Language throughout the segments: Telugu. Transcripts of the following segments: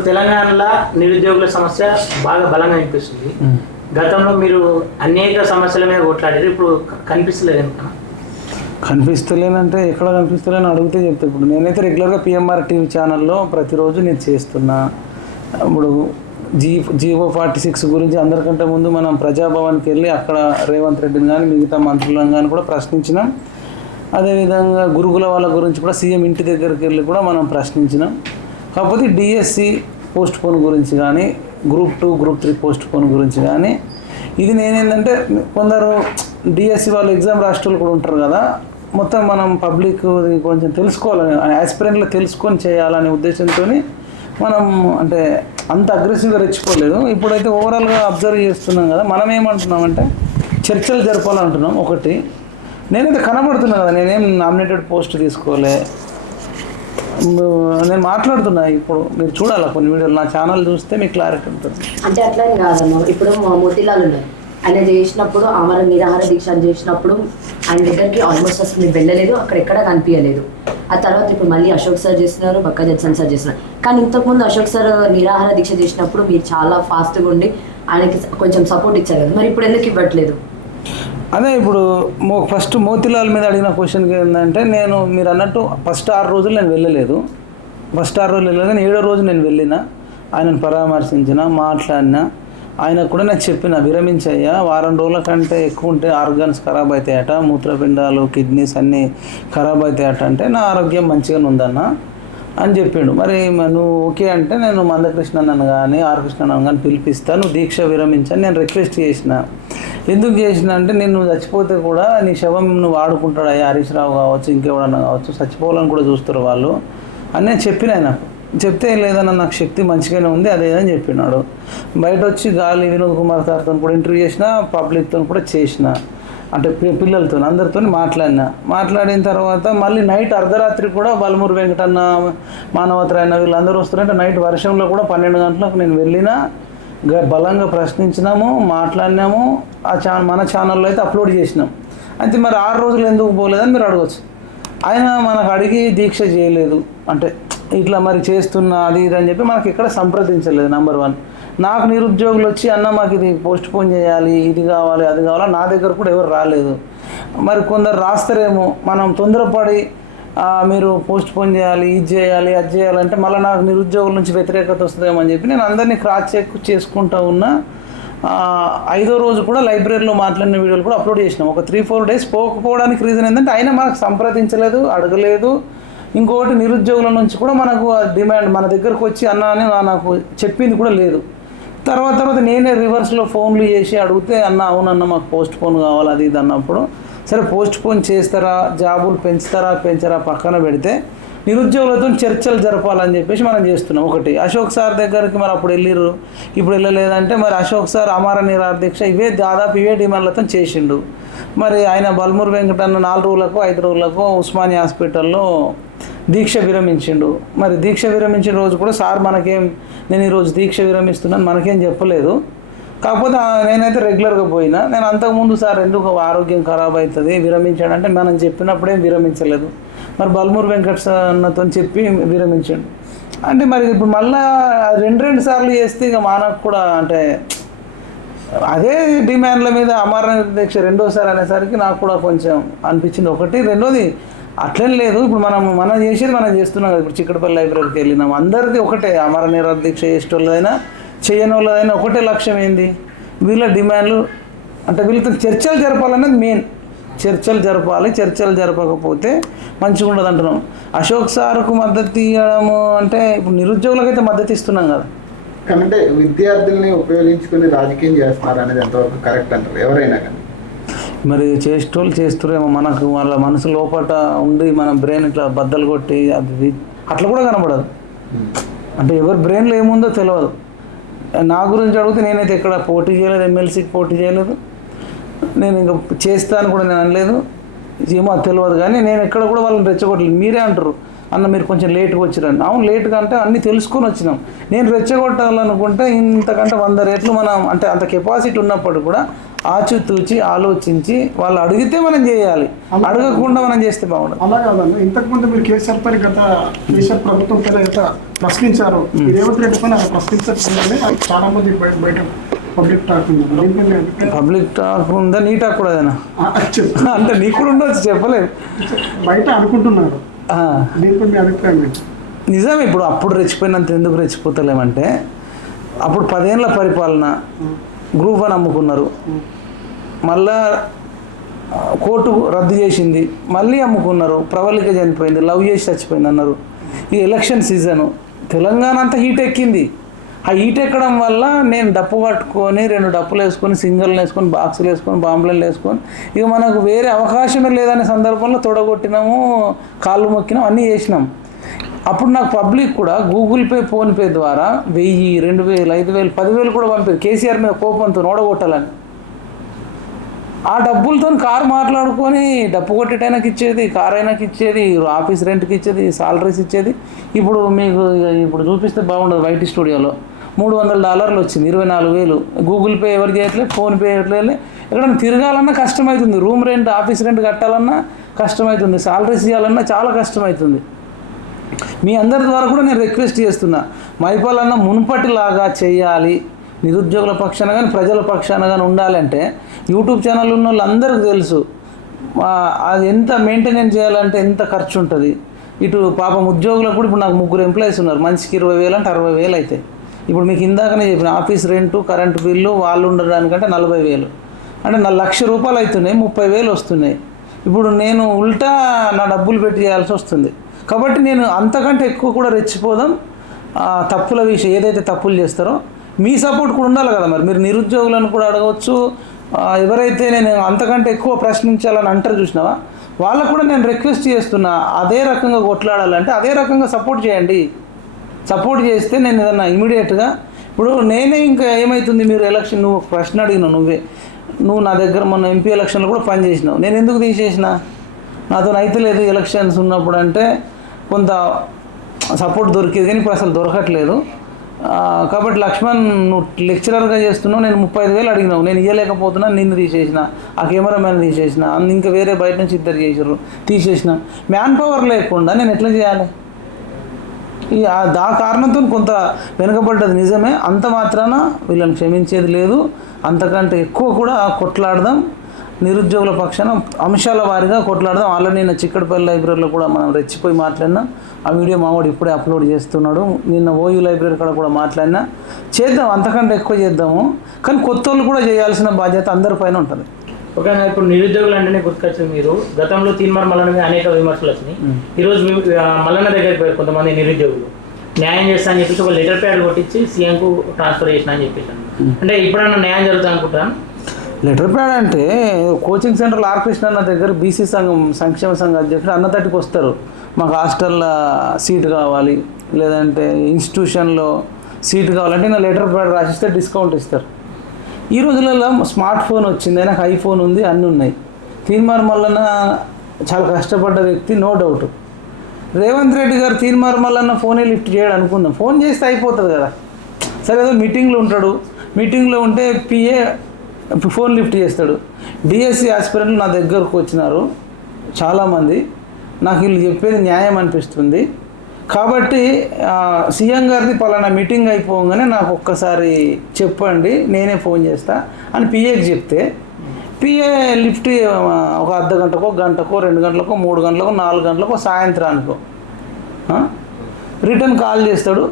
తెలంగాణలో నిరుద్యోగుల సమస్య బాగా బలంగా అనిపిస్తుంది. గతంలో మీరు అనేక సమస్యల మీద కొట్లాడారు, ఇప్పుడు కనిపిస్తలేదు ఎందుకన్నా? కనిపిస్తలేనంటే ఎక్కడ కనిపిస్తలేని అడిగితే చెప్తా. ఇప్పుడు నేనైతే రెగ్యులర్గా పిఎంఆర్ టీవీ ఛానల్లో ప్రతిరోజు నేను చేస్తున్నా. ఇప్పుడు జీవో 46 గురించి అందరికంటే ముందు మనం ప్రజాభవన్కి వెళ్ళి అక్కడ రేవంత్ రెడ్డిని కానీ మిగతా మంత్రులను కానీ కూడా ప్రశ్నించినాం. అదేవిధంగా గురుకుల వాళ్ళ గురించి కూడా సీఎం ఇంటి దగ్గరికి వెళ్ళి కూడా మనం ప్రశ్నించినాం. కాకపోతే డిఎస్సి పోస్ట్ పోన్ గురించి కానీ గ్రూప్ 2 గ్రూప్ 3 పోస్ట్ పోన్ గురించి కానీ ఇది నేనేంటంటే కొందరు డిఎస్సి వాళ్ళు ఎగ్జామ్ రాష్ట్రాలు కూడా ఉంటారు కదా, మొత్తం మనం పబ్లిక్ కొంచెం తెలుసుకోవాలని యాస్పిరెంట్లు తెలుసుకొని చేయాలనే ఉద్దేశంతో మనం అంటే అంత అగ్రెసివ్గా రెచ్చిపోలేదు. ఇప్పుడైతే ఓవరాల్గా అబ్జర్వ్ చేస్తున్నాం కదా, మనం ఏమంటున్నామంటే చర్చలు జరపాలంటున్నాం. ఒకటి నేనైతే కనబడుతున్నా కదా, నేనేం నామినేటెడ్ పోస్ట్ తీసుకోలే, నేను మాట్లాడుతున్నా. ఇప్పుడు మీరు చూడాలి కొన్ని వీడియోలు, నా ఛానల్ చూస్తే మీకు క్లారిటీ ఉంటుంది. అంటే అట్లా కాదమ్మా, ఇప్పుడు మోతీలాల్ ఉన్నారు, ఆయన చేసినప్పుడు అమర నిరాహార దీక్ష చేసినప్పుడు ఆయన దగ్గరికి ఆల్మోస్ట్ అసలు మీరు వెళ్ళలేదు, అక్కడ ఎక్కడ కనిపించలేదు. ఆ తర్వాత ఇప్పుడు మళ్ళీ అశోక్ సార్ చేస్తున్నారు, బక్కా జడ్సన్ సార్ చేస్తున్నారు. కానీ ఇంతకుముందు అశోక్ సార్ నిరాహార దీక్ష చేసినప్పుడు మీరు చాలా ఫాస్ట్గా ఉండి ఆయనకి కొంచెం సపోర్ట్ ఇచ్చారు కదా, మరి ఇప్పుడు ఎందుకు ఇవ్వట్లేదు? అదే ఇప్పుడు ఫస్ట్ మోతీలాల్ మీద అడిగిన క్వశ్చన్కి ఏంటంటే, నేను మీరు అన్నట్టు ఫస్ట్ 6 రోజులు నేను వెళ్ళలేదు. ఫస్ట్ 6 రోజులు వెళ్ళలేదు, కానీ 7వ రోజు నేను వెళ్ళిన, ఆయనను పరామర్శించిన, మాట్లాడినా. ఆయనకు కూడా నేను చెప్పిన, విరమించయ్యా, వారం రోజుల కంటే ఎక్కువ ఉంటే ఆర్గాన్స్ ఖరాబ్ అవుతాయట, మూత్రపిండాలు కిడ్నీస్ అన్నీ ఖరాబ్ అవుతాయట, అంటే నా ఆరోగ్యం మంచిగానే ఉందన్న అని చెప్పిండు. మరి నువ్వు ఓకే అంటే నేను మందకృష్ణను కానీ కృష్ణను కానీ పిలిపిస్తా, నువ్వు దీక్ష విరమించని నేను రిక్వెస్ట్ చేసిన. ఎందుకు చేసిన అంటే, నేను చచ్చిపోతే కూడా నీ శవం నువ్వు వాడుకుంటాడు హరీష్ రావు కావచ్చు, ఇంకెవడన్నా కావచ్చు, చచ్చిపోవాలని కూడా చూస్తారు వాళ్ళు అని నేను చెప్పిన. ఆయనకు చెప్తే లేదన్నా నాకు శక్తి మంచిగానే ఉంది అదేదని చెప్పినాడు. బయట వచ్చి గాలి వినోద్ కుమార్ సార్తో కూడా ఇంటర్వ్యూ చేసిన, పబ్లిక్తో కూడా చేసిన, అంటే పిల్లలతో అందరితో మాట్లాడిన తర్వాత మళ్ళీ నైట్ అర్ధరాత్రి కూడా బలమూరు వెంకటన్న, మానవతరాయన వీళ్ళందరూ వస్తారంటే నైట్ వర్షంలో కూడా 12 గంటలకు నేను వెళ్ళినా, బలంగా ప్రశ్నించినాము, మాట్లాడినాము. మన ఛానల్లో అయితే అప్లోడ్ చేసినాం. అయితే మరి 6 రోజులు ఎందుకు పోలేదని మీరు అడగచ్చు. ఆయన మనకు అడిగి దీక్ష చేయలేదు, అంటే ఇట్లా మరి చేస్తున్నా అది ఇది అని చెప్పి మనకి ఎక్కడ సంప్రదించలేదు. నెంబర్ 1. నాకు నిరుద్యోగులు వచ్చి అన్న మాకు ఇది పోస్ట్ పోన్ చేయాలి, ఇది కావాలి అది కావాలా, నా దగ్గర కూడా ఎవరు రాలేదు. మరి కొందరు రాస్తారేమో, మనం తొందరపడి మీరు పోస్ట్ పోన్ చేయాలి, ఇది చేయాలి అది చేయాలంటే మళ్ళీ నాకు నిరుద్యోగుల నుంచి వ్యతిరేకత వస్తుందేమో అని చెప్పి నేను అందరినీ క్రాస్ చెక్ చేసుకుంటూ ఉన్నా. 5వ రోజు కూడా లైబ్రరీలో మాట్లాడిన వీడియోలు కూడా అప్లోడ్ చేసినాం. ఒక 3-4 డేస్ పోకపోవడానికి రీజన్ ఏంటంటే ఆయన మనకు సంప్రదించలేదు, అడగలేదు. ఇంకొకటి నిరుద్యోగుల నుంచి కూడా మనకు డిమాండ్ మన దగ్గరకు వచ్చి అన్న అని నాకు చెప్పింది కూడా లేదు. తర్వాత నేనే రివర్స్లో ఫోన్లు చేసి అడిగితే, అన్న అవునన్న మాకు పోస్ట్ పోన్ కావాలి అది ఇది అన్నప్పుడు, సరే పోస్ట్ పోన్ చేస్తారా, జాబులు పెంచరా పక్కన పెడితే నిరుద్యోగులతో చర్చలు జరపాలని చెప్పేసి మనం చేస్తున్నాం. ఒకటి అశోక్ సార్ దగ్గరికి మరి అప్పుడు వెళ్ళిర్రు, ఇప్పుడు వెళ్ళలేదంటే మరి అశోక్ సార్ అమర నిరాహార దీక్ష దాదాపు ఇవే డిమాండ్లతో చేసిండు. మరి ఆయన బల్మూరు వెంకటన్న 4 రోజులకు 5 రోజులకు ఉస్మానియా హాస్పిటల్లో దీక్ష విరమించిండు. మరి దీక్ష విరమించిన రోజు కూడా సార్ మనకేం, నేను ఈరోజు దీక్ష విరమిస్తున్నాను మనకేం చెప్పలేదు. కాకపోతే నేనైతే రెగ్యులర్గా పోయినా. నేను అంతకుముందు సార్ ఎందుకు ఆరోగ్యం ఖరాబ్ అవుతుంది విరమించాడంటే మనం చెప్పినప్పుడేం విరమించలేదు. మరి బల్మూరు వెంకటన్నతో చెప్పి విరమించాడు. అంటే మరి ఇప్పుడు మళ్ళీ 2 సార్లు చేస్తే ఇక మనకు కూడా అంటే అదే డిమాండ్ల మీద అమరనాథ దీక్ష 2వసారి అనేసరికి నాకు కూడా కొంచెం అనిపించింది. ఒకటి. రెండోది అట్లేం లేదు, ఇప్పుడు మనం చేసేది మనం చేస్తున్నాం కదా. ఇప్పుడు చిక్కడపల్లి లైబ్రరీకి వెళ్ళినాం, అందరిది ఒకటే, అమర నిరాహార దీక్ష చేసేటోళ్ళదైనా చేయని వాళ్ళదైనా ఒకటే లక్ష్యం ఏంది, వీళ్ళ డిమాండ్లు అంటే వీళ్ళతో చర్చలు జరపాలన్నది మెయిన్. చర్చలు జరపాలి, చర్చలు జరపకపోతే మంచిగా ఉండదు అంటున్నాం. అశోక్ సార్కు మద్దతు ఇవ్వడము అంటే ఇప్పుడు నిరుద్యోగులకైతే మద్దతు ఇస్తున్నాం కదా. అంటే విద్యార్థుల్ని ఉపయోగించుకుని రాజకీయం చేస్తున్నారు అనేది ఎంతవరకు కరెక్ట్ అంటారు ఎవరైనా కానీ? మరి చేసేటోళ్ళు చేస్తారేమో, మనకు వాళ్ళ మనసు లోపల ఉండి మన బ్రెయిన్ ఇట్లా బద్దలు కొట్టి అది అట్లా కూడా కనబడదు. అంటే ఎవరి బ్రెయిన్లో ఏముందో తెలియదు. నా గురించి అడిగితే నేనైతే ఎక్కడ పోటీ చేయలేదు, ఎమ్మెల్సీకి పోటీ చేయలేదు, నేను ఇంకా చేస్తాను కూడా నేను అనలేదు, ఏమో తెలియదు. కానీ నేను ఎక్కడ కూడా వాళ్ళని రెచ్చగొట్టలేదు. మీరే అంటారు అన్న మీరు కొంచెం లేట్గా వచ్చిరండి. అవును లేట్గా అంటే అన్నీ తెలుసుకొని వచ్చినాం. నేను రెచ్చగొట్టాలనుకుంటే ఇంతకంటే 100 రెట్లు మనం అంటే అంత కెపాసిటీ ఉన్నప్పుడు కూడా ఆచితూచి ఆలోచించి వాళ్ళు అడిగితే మనం చేయాలి, అడగకుండా మనం చేస్తే బాగుండదు. అలా కాదన్న, ఇంతకుముందు మీరు కేసీఆర్ పైన కేసీఆర్ ప్రభుత్వం పైన గత ప్రశ్నించారు, రేవంత్ రెడ్డి పైన ప్రశ్నించారు. చాలా మంది బయట పబ్లిక్ టాక్ ఉంది. పబ్లిక్ టాక్ ఉందా, నీ టాక్ కూడా అదేనా? అంటే నీకు కూడా ఉండవచ్చు, చెప్పలేదు. బయట అనుకుంటున్నారు. దీనిపై మీ అభిప్రాయం ఏంటి? నిజమే. ఇప్పుడు అప్పుడు రెచ్చిపోయినంత ఎందుకు రెచ్చిపోతలేమంటే అప్పుడు 10 ఏళ్ళ పరిపాలన, గ్రూప్ 1 అమ్ముకున్నారు, మళ్ళా కోర్టు రద్దు చేసింది, మళ్ళీ అమ్ముకున్నారు, ప్రవళిక చనిపోయింది, లవ్ చేసి చచ్చిపోయింది అన్నారు. ఈ ఎలక్షన్ సీజను తెలంగాణ అంతా హీట్ ఎక్కింది. ఆ హీట్ ఎక్కడం వల్ల నేను డప్పు పట్టుకొని 2 డప్పులు వేసుకొని, సింగల్ వేసుకొని, బాక్సులు వేసుకొని, బాంబులను వేసుకొని ఇక మనకు వేరే అవకాశమే లేదనే సందర్భంలో తొడగొట్టినాము, కాళ్ళు మొక్కినాం, అన్నీ చేసినాం. అప్పుడు నాకు పబ్లిక్ కూడా గూగుల్ పే, ఫోన్పే ద్వారా 1000, 2000, 5000, 10,000 కూడా పంపేది కేసీఆర్ మీద కోపంతో ఓడగొట్టాలని. ఆ డబ్బులతో కారు మాట్లాడుకొని డప్పు కొట్టేటైనాకి ఇచ్చేది, కారు అయినాకి ఇచ్చేది, ఆఫీస్ రెంట్కి ఇచ్చేది, సాలరీస్ ఇచ్చేది. ఇప్పుడు మీకు ఇప్పుడు చూపిస్తే బాగుండదు. వైటీ స్టూడియోలో $300 వచ్చింది, 24,000. గూగుల్ పే ఎవరు చేయట్లేదు, ఫోన్పే చేయట్లేదు. ఎక్కడైనా తిరగాలన్నా కష్టమవుతుంది, రూమ్ రెంట్, ఆఫీస్ రెంట్ కట్టాలన్నా కష్టమవుతుంది, సాలరీస్ ఇవ్వాలన్నా చాలా కష్టమవుతుంది. మీ అందరి ద్వారా కూడా నేను రిక్వెస్ట్ చేస్తున్నా, మైపాలన్న మునుపటిలాగా చేయాలి, నిరుద్యోగుల పక్షాన కానీ ప్రజల పక్షాన కానీ ఉండాలంటే యూట్యూబ్ ఛానల్ ఉన్న వాళ్ళందరికీ తెలుసు అది ఎంత మెయింటెనెన్స్ చేయాలంటే ఎంత ఖర్చు ఉంటుంది. ఇటు పాపం ఉద్యోగులకు కూడా ఇప్పుడు నాకు 3 ఎంప్లాయీస్ ఉన్నారు, మనిషికి 20,000 అంటే 60,000 అవుతాయి. ఇప్పుడు మీకు ఇందాకనే చెప్పిన ఆఫీస్ రెంటు, కరెంటు బిల్లు, వాళ్ళు ఉండడానికంటే 40,000 అంటే ₹1,00,000 అవుతున్నాయి, 30,000 వస్తున్నాయి. ఇప్పుడు నేను ఉల్టా నా డబ్బులు పెట్టి చేయాల్సి వస్తుంది. కాబట్టి నేను అంతకంటే ఎక్కువ కూడా రెచ్చిపోదాం. తప్పుల విషయం ఏదైతే తప్పులు చేస్తారో మీ సపోర్ట్ కూడా ఉండాలి కదా. మరి మీరు నిరుద్యోగులను కూడా అడగవచ్చు. ఎవరైతే నేను అంతకంటే ఎక్కువ ప్రశ్నించాలని అంటారు చూసినావా, వాళ్ళకు కూడా నేను రిక్వెస్ట్ చేస్తున్నా, అదే రకంగా కొట్లాడాలంటే అదే రకంగా సపోర్ట్ చేయండి. సపోర్ట్ చేస్తే నేను ఏదన్నా ఇమీడియట్గా ఇప్పుడు నేనే ఇంకా ఏమవుతుంది, మీరు ఎలక్షన్ నువ్వు ప్రశ్న అడిగినావు, నువ్వు నా దగ్గర మొన్న ఎంపీ ఎలక్షన్లో కూడా పని చేసినావు, నేను ఎందుకు తీసేసిన, నాతో అయితే లేదు ఎలక్షన్స్ ఉన్నప్పుడు అంటే కొంత సపోర్ట్ దొరికేది, కానీ ఇప్పుడు అసలు దొరకట్లేదు. కాబట్టి లక్ష్మణ్ నువ్వు లెక్చరర్గా చేస్తున్నావు, నేను 35,000 అడిగినావు, నేను ఇవ్వలేకపోతున్నా, నిన్ను తీసేసిన, ఆ కెమెరామ్యాన్ తీసేసిన, ఇంకా వేరే బయట నుంచి 2 చేసారు, తీసేసిన. మ్యాన్ పవర్ లేకుండా నేను ఎట్లా చేయాలి? ఆ కారణంతో కొంత వెనుకబడ్డది నిజమే. అంత మాత్రాన వీళ్ళని క్షమించేది లేదు. అంతకంటే ఎక్కువ కూడా కొట్లాడదాం, నిరుద్యోగుల పక్షాన అంశాల వారీగా కొట్లాడదాం. ఆల్రెడీ నిన్న చిక్కడపల్లి లైబ్రరీలో కూడా మనం రెచ్చిపోయి మాట్లాడినా, ఆ వీడియో మావాడు ఇప్పుడే అప్లోడ్ చేస్తున్నాడు. నిన్న ఓయూ లైబ్రరీ కాడ కూడా మాట్లాడినా. చేద్దాం, అంతకంటే ఎక్కువ చేద్దాము, కానీ కొత్త వాళ్ళు కూడా చేయాల్సిన బాధ్యత అందరిపైన ఉంటుంది. ఓకే, ఇప్పుడు నిరుద్యోగులు అంటేనే గుర్తుకొచ్చింది. మీరు గతంలో తీన్మార్ మల్లన్న మీద అనేక విమర్శలు వచ్చినాయి. ఈరోజు మల్లన్న దగ్గరికి పోయి కొంతమంది నిరుద్యోగులు న్యాయం చేస్తా అని చెప్పేసి ఒక లెటర్ ప్యాడ్ కొట్టించి సీఎంకు ట్రాన్స్ఫర్ చేసిన అని చెప్పేసి, అంటే ఇప్పుడన్నా న్యాయం జరుగుతుంది అనుకుంటాను. లెటర్ ప్యాడ్ అంటే కోచింగ్ సెంటర్లో ఆర్కృష్ణ అన్న దగ్గర బీసీ సంక్షేమ సంఘ అధ్యక్షుడు అన్న తట్టుకు వస్తారు, మాకు హాస్టల్లో సీటు కావాలి, లేదంటే ఇన్స్టిట్యూషన్లో సీటు కావాలంటే నా లెటర్ ప్యాడ్ రాసిస్తే డిస్కౌంట్ ఇస్తారు. ఈ రోజులలో స్మార్ట్ ఫోన్ వచ్చింది, నాకు ఐఫోన్ ఉంది, అన్నీ ఉన్నాయి. తీన్మార్ మల్లన్న చాలా కష్టపడ్డ వ్యక్తి, నో డౌట్. రేవంత్ రెడ్డి గారు తీన్మార్ మల్లన్న ఫోనే లిఫ్ట్ చేయడం అనుకుందాం, ఫోన్ చేస్తే అయిపోతుంది కదా. సరే ఏదో మీటింగ్లో ఉంటాడు, మీటింగ్లో ఉంటే పిఏ ఫోన్ లిఫ్ట్ చేస్తాడు. డిఎస్సి ఆస్పిరెంట్లు నా దగ్గరకు వచ్చినారు చాలామంది, నాకు వీళ్ళు చెప్పేది న్యాయం అనిపిస్తుంది, కాబట్టి సీఎం గారిది పలానా మీటింగ్ అయిపోగానే నాకు ఒక్కసారి చెప్పండి, నేనే ఫోన్ చేస్తా అని పిఏకి చెప్తే పిఏ లిఫ్ట్ ఒక అర్ధ గంటకో, గంటకో, 2 గంటలకో, 3 గంటలకో, 4 గంటలకో, సాయంత్రానికో రిటర్న్ కాల్ చేస్తాడు.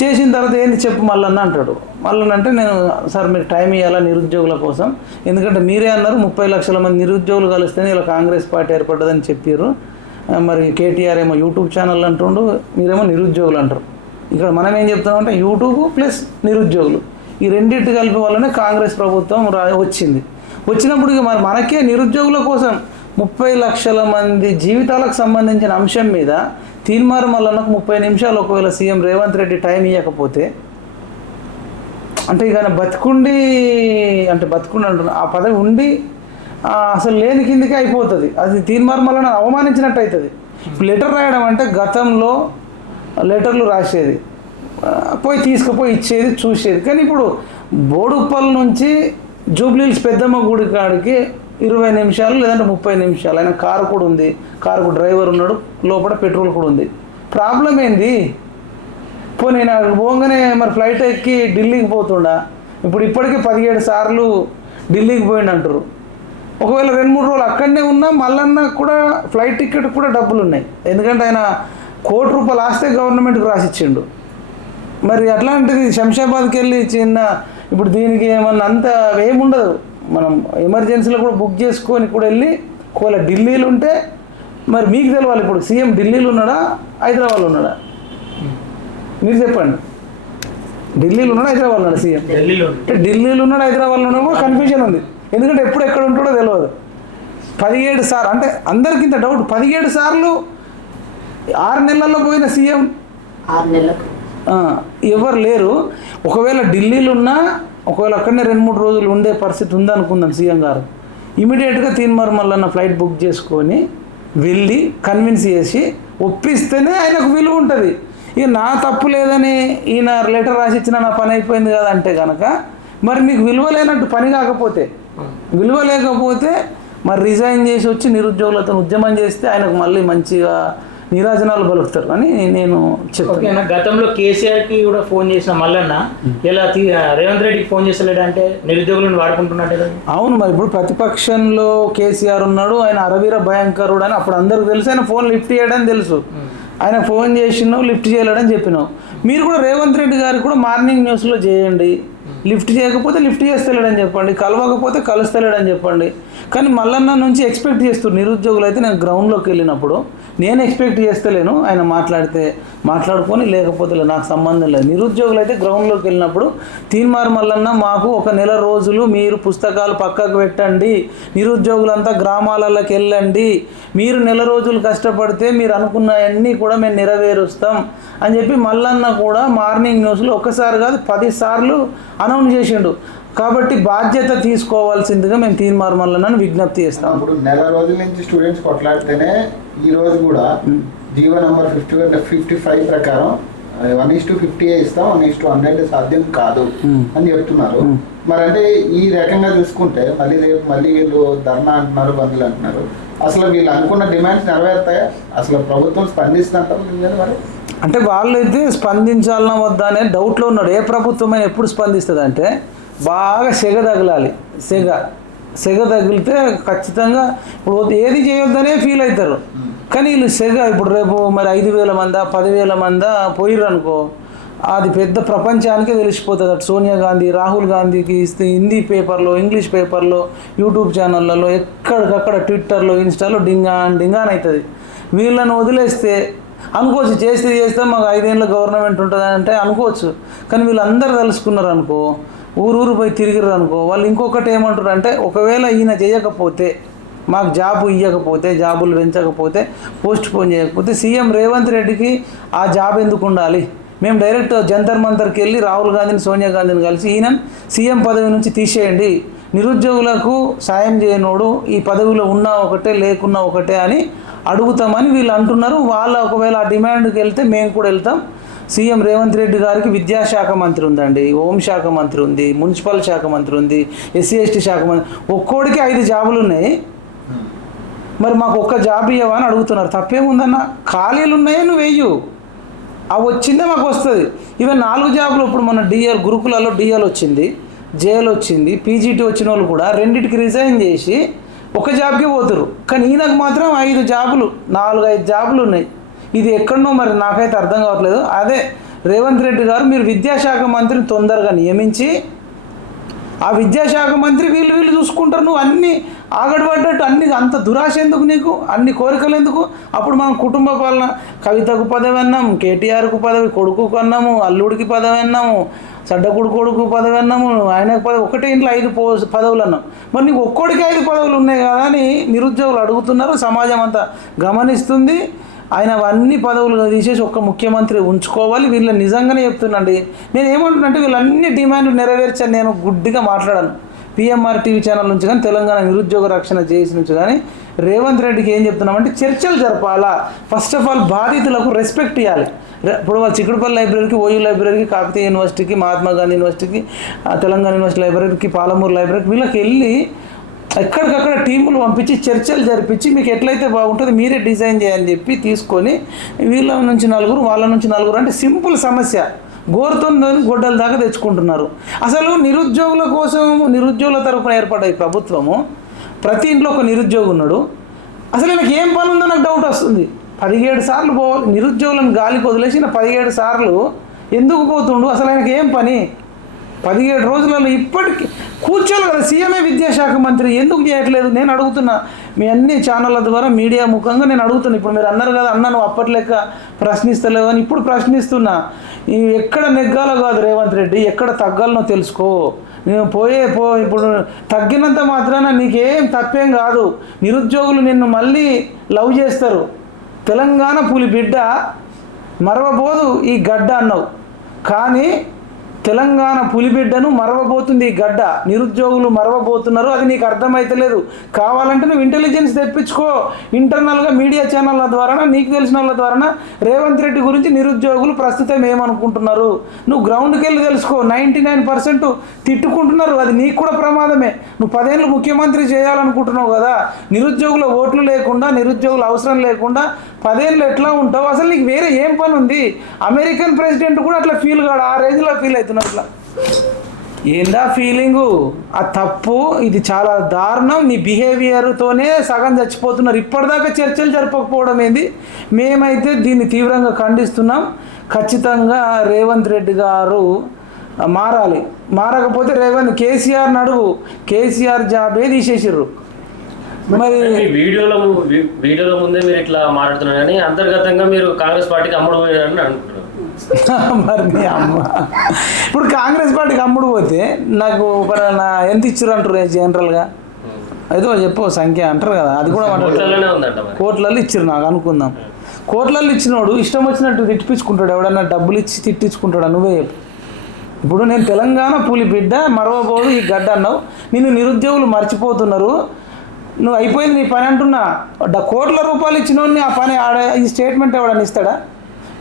చేసిన తర్వాత ఏంది చెప్పు మల్లన్న అంటాడు. మల్లన్న అంటే నేను సార్ మీరు టైం ఇవ్వాలా నిరుద్యోగుల కోసం, ఎందుకంటే మీరే అన్నారు 30 లక్షల మంది నిరుద్యోగులు కలిస్తేనే ఇలా కాంగ్రెస్ పార్టీ ఏర్పడ్డదని చెప్పారు. మరి కేటీఆర్ ఏమో యూట్యూబ్ ఛానల్ అంటుండు, మీరేమో నిరుద్యోగులు అంటారు. ఇక్కడ మనం ఏం చెప్తామంటే యూట్యూబ్ ప్లస్ నిరుద్యోగులు ఈ రెండింటి కలిపి వల్లనే కాంగ్రెస్ ప్రభుత్వం వచ్చింది. వచ్చినప్పుడు ఇక మరి మనకే నిరుద్యోగుల కోసం 30 లక్షల మంది జీవితాలకు సంబంధించిన అంశం మీద తీన్మార్ మల్లన్నకు 30 నిమిషాలు ఒకవేళ సీఎం రేవంత్ రెడ్డి టైం ఇవ్వకపోతే, అంటే ఇక బతుకుండి అంటున్నా ఆ పదవి ఉండి అసలు లేని కిందికి అయిపోతుంది. అది తీన్మార్ మల్లన్న అవమానించినట్టు అవుతుంది. లెటర్ రాయడం అంటే గతంలో లెటర్లు రాసేది, పోయి తీసుకుపోయి ఇచ్చేది, చూసేది. కానీ ఇప్పుడు బోడుప్పల్ నుంచి జూబ్లీహిల్స్ పెద్దమ్మ గుడి కాడికి 20 నిమిషాలు లేదంటే 30 నిమిషాలు. ఆయన కారు కూడా ఉంది, కారుకు డ్రైవర్ ఉన్నాడు, లోపల పెట్రోల్ కూడా ఉంది. ప్రాబ్లం ఏంది? పోనీ నాకు పోగానే మరి ఫ్లైట్ ఎక్కి ఢిల్లీకి పోతుండా. ఇప్పుడు ఇప్పటికే 17 సార్లు ఢిల్లీకి పోయిండు అంటారు. ఒకవేళ 2-3 రోజులు అక్కడనే ఉన్నా మళ్ళన్నా కూడా ఫ్లైట్ టికెట్ కూడా డబ్బులు ఉన్నాయి. ఎందుకంటే ఆయన ₹1 కోటి ఆస్తే గవర్నమెంట్కి రాసిచ్చిండు. మరి అట్లాంటిది శంషాబాద్కి వెళ్ళి ఇప్పుడు దీనికి ఏమన్నా అంత ఏముండదు. మనం ఎమర్జెన్సీలో కూడా బుక్ చేసుకొని కూడా వెళ్ళి ఒకవేళ ఢిల్లీలో ఉంటే మరి మీకు తెలవాలి. ఇప్పుడు సీఎం ఢిల్లీలో ఉన్నాడా హైదరాబాద్లో ఉన్నాడా? మీరు చెప్పండి. ఢిల్లీలో ఉన్నాడా హైదరాబాద్లో ఉన్నాడా సీఎం? అంటే ఢిల్లీలో ఉన్నాడు హైదరాబాద్లో ఉన్నాడు కూడా కన్ఫ్యూజన్ ఉంది. ఎందుకంటే ఎప్పుడు ఎక్కడ ఉంటాడో తెలియదు. 17 సార్లు అంటే అందరికింత డౌట్. 17 సార్లు 6 నెలల్లో పోయిన సీఎం 6 నెలలకు ఎవరు లేరు. ఒకవేళ ఢిల్లీలో ఉన్నా ఒకవేళ అక్కడనే 2-3 రోజులు ఉండే పరిస్థితి ఉందనుకుందాం సీఎం గారు, ఇమీడియట్గా తీన్మార్ మల్లన్న ఫ్లైట్ బుక్ చేసుకొని వెళ్ళి కన్విన్స్ చేసి ఒప్పిస్తేనే ఆయనకు విలువ ఉంటుంది. ఇక నా తప్పు లేదని ఈయన లెటర్ రాసి ఇచ్చిన నా పని అయిపోయింది కదా అంటే కనుక మరి మీకు విలువ లేనట్టు. పని కాకపోతే విలువ లేకపోతే మరి రిజైన్ చేసి వచ్చి నిరుద్యోగులతో ఉద్యమం చేస్తే ఆయనకు మళ్ళీ మంచిగా నీరాజనాలు పలుకుతారు అని నేను చెప్తాను. గతంలో కేసీఆర్కి కూడా ఫోన్ చేసిన మల్లన్న ఇలా రేవంత్ రెడ్డికి ఫోన్ చేస్తలేడంటే నిరుద్యోగులను వాడుకుంటున్నట్టే కదా. అవును, మరి ఇప్పుడు ప్రతిపక్షంలో కేసీఆర్ ఉన్నాడు, ఆయన అరవీర భయంకరుడు అని అప్పుడు అందరికి తెలుసు. ఆయన ఫోన్ లిఫ్ట్ చేయడం తెలుసు. ఆయన ఫోన్ చేసినావు లిఫ్ట్ చేయలేడని చెప్పినావు. మీరు కూడా రేవంత్ రెడ్డి గారికి కూడా మార్నింగ్ న్యూస్లో చేయండి. లిఫ్ట్ చేయకపోతే లిఫ్ట్ చేస్తలేడని చెప్పండి, కలవకపోతే కలుస్తలేడని చెప్పండి. కానీ మల్లన్న నుంచి ఎక్స్పెక్ట్ చేస్తారు నిరుద్యోగులు. అయితే నేను గ్రౌండ్లోకి వెళ్ళినప్పుడు నేను ఎక్స్పెక్ట్ చేస్తలేను. ఆయన మాట్లాడితే మాట్లాడుకొని లేకపోతే నాకు సంబంధం లేదు. నిరుద్యోగులు అయితే గ్రౌండ్లోకి వెళ్ళినప్పుడు తీన్మార్ మల్లన్న మాకు 1 నెల రోజులు మీరు పుస్తకాలు పక్కకు పెట్టండి, నిరుద్యోగులంతా గ్రామాలలోకి వెళ్ళండి, మీరు నెల రోజులు కష్టపడితే మీరు అనుకున్నవన్నీ కూడా మేము నెరవేరుస్తాం అని చెప్పి మల్లన్న కూడా మార్నింగ్ న్యూస్లో ఒకసారి కాదు 10 సార్లు అనౌన్స్ చేసిండు. కాబట్టి బాధ్యత తీసుకోవాల్సిందిగా మేము తీన్మార్ మల్లన్నను విజ్ఞప్తి చేస్తాం. ఇప్పుడు నెల రోజుల నుంచి స్టూడెంట్స్ కొట్లాడితేనే ఈ రోజు కూడా జీవో నంబర్ 55 ప్రకారం 1:50 ఇస్తాం, 1:100 సాధ్యం కాదు అని చెప్తున్నారు. మరి అంటే ఈ రకంగా చూసుకుంటే మళ్ళీ రేపు మళ్ళీ వీళ్ళు ధర్నా అంటున్నారు, బంధులు అంటున్నారు. అసలు వీళ్ళు అనుకున్న డిమాండ్స్ నెరవేరుతాయా? అసలు ప్రభుత్వం స్పందిస్తుంటారు మరి? అంటే వాళ్ళైతే స్పందించాలన్నా వద్దా అనే డౌట్లో ఉన్నాడు. ఏ ప్రభుత్వమైనా ఎప్పుడు స్పందిస్తుంది అంటే బాగా సెగ తగలాలి. సెగ తగిలితే ఖచ్చితంగా ఇప్పుడు ఏది చేయొద్దనే ఫీల్ అవుతారు. కానీ వీళ్ళు సెగ ఇప్పుడు రేపు మరి 5,000 మందా 10,000 మందా పోయిర్రు అనుకో, అది పెద్ద ప్రపంచానికే తెలిసిపోతుంది. అటు సోనియా గాంధీ రాహుల్ గాంధీకి ఇస్తే హిందీ పేపర్లో, ఇంగ్లీష్ పేపర్లో, యూట్యూబ్ ఛానళ్ళలో, ఎక్కడికక్కడ ట్విట్టర్లో, ఇన్స్టాలో డింగాన్ అవుతుంది. వీళ్ళని వదిలేస్తే అనుకోవచ్చు చేస్తే మాకు 5 ఏళ్ళ గవర్నమెంట్ ఉంటుంది అంటే అనుకోవచ్చు. కానీ వీళ్ళందరూ తెలుసుకున్నారు అనుకో, ఊరు పోయి తిరిగిర్రు అనుకో, వాళ్ళు ఇంకొకటి ఏమంటారు అంటే ఒకవేళ ఈయన చేయకపోతే, మాకు జాబు ఇవ్వకపోతే, జాబులు పెంచకపోతే, పోస్ట్ పోన్ చేయకపోతే సీఎం రేవంత్ రెడ్డికి ఆ జాబ్ ఎందుకు ఉండాలి? మేము డైరెక్ట్ జంతర్ మంతర్కి వెళ్ళి రాహుల్ గాంధీని సోనియా గాంధీని కలిసి ఈయన సీఎం పదవి నుంచి తీసేయండి, నిరుద్యోగులకు సాయం చేయనోడు ఈ పదవిలో ఉన్నా ఒకటే లేకున్నా ఒకటే అని అడుగుతామని వీళ్ళు అంటున్నారు. వాళ్ళు ఒకవేళ ఆ డిమాండ్కి వెళ్తే మేము కూడా వెళ్తాం. సీఎం రేవంత్ రెడ్డి గారికి విద్యాశాఖ మంత్రి ఉందండి, హోంశాఖ మంత్రి ఉంది, మున్సిపల్ శాఖ మంత్రి ఉంది, ఎస్సీ ఎస్టీ శాఖ మంత్రి, ఒక్కోడికి 5 జాబులు ఉన్నాయి. మరి మాకు ఒక్క జాబ్ ఇవ్వవా అని అడుగుతున్నారు. తప్పేముందన్న, ఖాళీలు ఉన్నాయో నువ్వు వెయ్యు, అవి వచ్చిందే మాకు వస్తుంది. ఈవెన్ 4 జాబులు ఇప్పుడు మన డిఎల్ గురుకులలో డిఎల్ వచ్చింది, జేఎల్ వచ్చింది, పీజీటీ వచ్చిన వాళ్ళు కూడా 2టికి రిజైన్ చేసి 1 జాబ్కే పోతారు. కానీ ఈయనకు మాత్రం 5 జాబులు 4-5 జాబులు ఉన్నాయి. ఇది ఎక్కడనో మరి నాకైతే అర్థం కావట్లేదు. అదే రేవంత్ రెడ్డి గారు మీరు విద్యాశాఖ మంత్రిని తొందరగా నియమించి ఆ విద్యాశాఖ మంత్రి వీళ్ళు చూసుకుంటారు. నువ్వు అన్నీ ఆగడపడ్డట్టు అన్ని అంత దురాశ ఎందుకు నీకు? అన్ని కోరికలు ఎందుకు? అప్పుడు మనం కుటుంబ పాలన కవితకు పదవి అన్నాము, కేటీఆర్కు పదవి, కొడుకుకు అన్నాము, అల్లుడికి పదవి అన్నాము, కొడుకు పదవి అన్నాము, ఆయనకు పదవి, ఒకటే ఇంట్లో 5 పదవులు అన్నాం. మరి నీకు ఒక్కోడికి 5 పదవులు ఉన్నాయి కదా అని నిరుద్యోగులు అడుగుతున్నారు. సమాజం అంతా గమనిస్తుంది. ఆయన అన్ని పదవులు తీసేసి ఒక్క ముఖ్యమంత్రి ఉంచుకోవాలి. వీళ్ళు నిజంగానే చెప్తున్నాండి. నేను ఏమంటున్నానంటే వీళ్ళన్ని డిమాండ్లు నెరవేర్చాను. నేను గుడ్డిగా మాట్లాడాను. పిఎంఆర్ టీవీ ఛానల్ నుంచి కానీ తెలంగాణ నిరుద్యోగ రక్షణ చేసి నుంచి కానీ రేవంత్ రెడ్డికి ఏం చెప్తున్నామంటే చర్చలు జరపాలా. ఫస్ట్ ఆఫ్ ఆల్ బాధితులకు రెస్పెక్ట్ ఇవ్వాలి. ఇప్పుడు వాళ్ళు చిక్కుడుపల్లి లైబ్రరీకి, ఓయూ లైబ్రరీకి, కాకతీయ యూనివర్సిటీకి, మహాత్మా గాంధీ యూనివర్సిటీకి, తెలంగాణ యూనివర్సిటీ లైబ్రరీకి, పాలమూరు లైబ్రరీకి వీళ్ళకి వెళ్ళి ఎక్కడికక్కడ టీములు పంపించి చర్చలు జరిపించి మీకు ఎట్లయితే బాగుంటుందో మీరే డిజైన్ చేయాలని చెప్పి తీసుకొని వీళ్ళ నుంచి నలుగురు వాళ్ళ నుంచి నలుగురు అంటే సింపుల్ సమస్య గోరుతో గొడ్డల దాకా తెచ్చుకుంటున్నారు. అసలు నిరుద్యోగుల కోసం నిరుద్యోగుల తరఫున ఏర్పడ్డ ఈ ప్రభుత్వము ప్రతి ఇంట్లో ఒక నిరుద్యోగి ఉన్నాడు. అసలు నాకు ఏం పని ఉందో నాకు డౌట్ వస్తుంది. 17 సార్లు పోవాలి నిరుద్యోగులను గాలికి వదిలేసి 17 సార్లు ఎందుకు పోతుండు? అసలు ఆయనకి ఏం పని? 17 రోజులలో ఇప్పటికీ కూర్చోవాలి కదా. సీఎంఏ విద్యాశాఖ మంత్రి ఎందుకు చేయట్లేదు? నేను అడుగుతున్నా. మీ అన్ని ఛానళ్ళ ద్వారా మీడియా ముఖంగా నేను అడుగుతున్నా. ఇప్పుడు మీరు అన్నారు కదా అన్న నువ్వు అప్పట్లేక ప్రశ్నిస్తలేవు అని, ఇప్పుడు ప్రశ్నిస్తున్నా. ఎక్కడ నెగ్గాలో కాదు రేవంత్ రెడ్డి, ఎక్కడ తగ్గాలనో తెలుసుకో. నేను ఇప్పుడు తగ్గినంత మాత్రాన నీకేం తప్పేం కాదు. నిరుద్యోగులు నిన్ను మళ్ళీ లవ్ చేస్తారు. తెలంగాణ పులి బిడ్డ మరవబోదు ఈ గడ్డ అన్నావు, కానీ తెలంగాణ పులిబిడ్డను మరవబోతుంది ఈ గడ్డ. నిరుద్యోగులు మరవబోతున్నారు, అది నీకు అర్థమైతలేదు. కావాలంటే నువ్వు ఇంటెలిజెన్స్ తెప్పించుకో. ఇంటర్నల్గా మీడియా ఛానళ్ళ ద్వారా నీకు తెలిసిన వాళ్ళ ద్వారా రేవంత్ రెడ్డి గురించి నిరుద్యోగులు ప్రస్తుతం ఏమనుకుంటున్నారు నువ్వు గ్రౌండ్కి వెళ్ళి తెలుసుకో. 99% తిట్టుకుంటున్నారు, అది నీకు కూడా ప్రమాదమే. నువ్వు 10 ఏళ్ళు ముఖ్యమంత్రి చేయాలనుకుంటున్నావు కదా, నిరుద్యోగుల ఓట్లు లేకుండా నిరుద్యోగుల అవసరం లేకుండా 10 ఏళ్ళు ఎట్లా ఉంటావు? అసలు నీకు వేరే ఏం పని ఉంది? అమెరికన్ ప్రెసిడెంట్ కూడా అట్లా ఫీల్ కాడు, ఆ రేంజ్లో ఫీల్ అవుతున్నావు. అట్లా ఏందా ఫీలింగు? ఆ తప్పు, ఇది చాలా దారుణం. నీ బిహేవియర్తోనే సగం చచ్చిపోతున్నారు. ఇప్పటిదాకా చర్చలు జరపకపోవడం ఏంది? మేమైతే దీన్ని తీవ్రంగా ఖండిస్తున్నాం. ఖచ్చితంగా రేవంత్ రెడ్డి గారు మారాలి. మారకపోతే కేసీఆర్ నడువు, కేసీఆర్ జాబే తీసేసిర్రు. మరి వీడియోలో ముందే మీరు ఇట్లా మాట్లాడుతున్నారు కానీ అంతర్గతంగా మీరు కాంగ్రెస్ పార్టీకి అమ్ముడు పోయారని అంటున్నారు. మరి మీ అమ్మ ఇప్పుడు కాంగ్రెస్ పార్టీకి అమ్ముడు పోతే నాకు ఎంత ఇచ్చారు అంటారు జనరల్గా? అయితే చెప్పు సంఖ్య అంటారు కదా, అది కూడా కోట్లలో ఇచ్చారు నాకు అనుకుందాం. కోట్లలో ఇచ్చినోడు ఇష్టం వచ్చినట్టు తిట్టిపించుకుంటాడు. ఎవడన్నా డబ్బులు ఇచ్చి తిట్టించుకుంటాడు? నువ్వే చెప్పు. ఇప్పుడు నేను తెలంగాణ పులి బిడ్డ మరవబోదు ఈ గడ్డ అన్నావు, నిన్ను నిరుద్యోగులు మర్చిపోతున్నారు. నువ్వు అయిపోయింది నీ పని అంటున్నా. కోట్ల రూపాయలు ఇచ్చినోడిని ఆ పని ఈ స్టేట్మెంట్ ఎవడని ఇస్తాడా?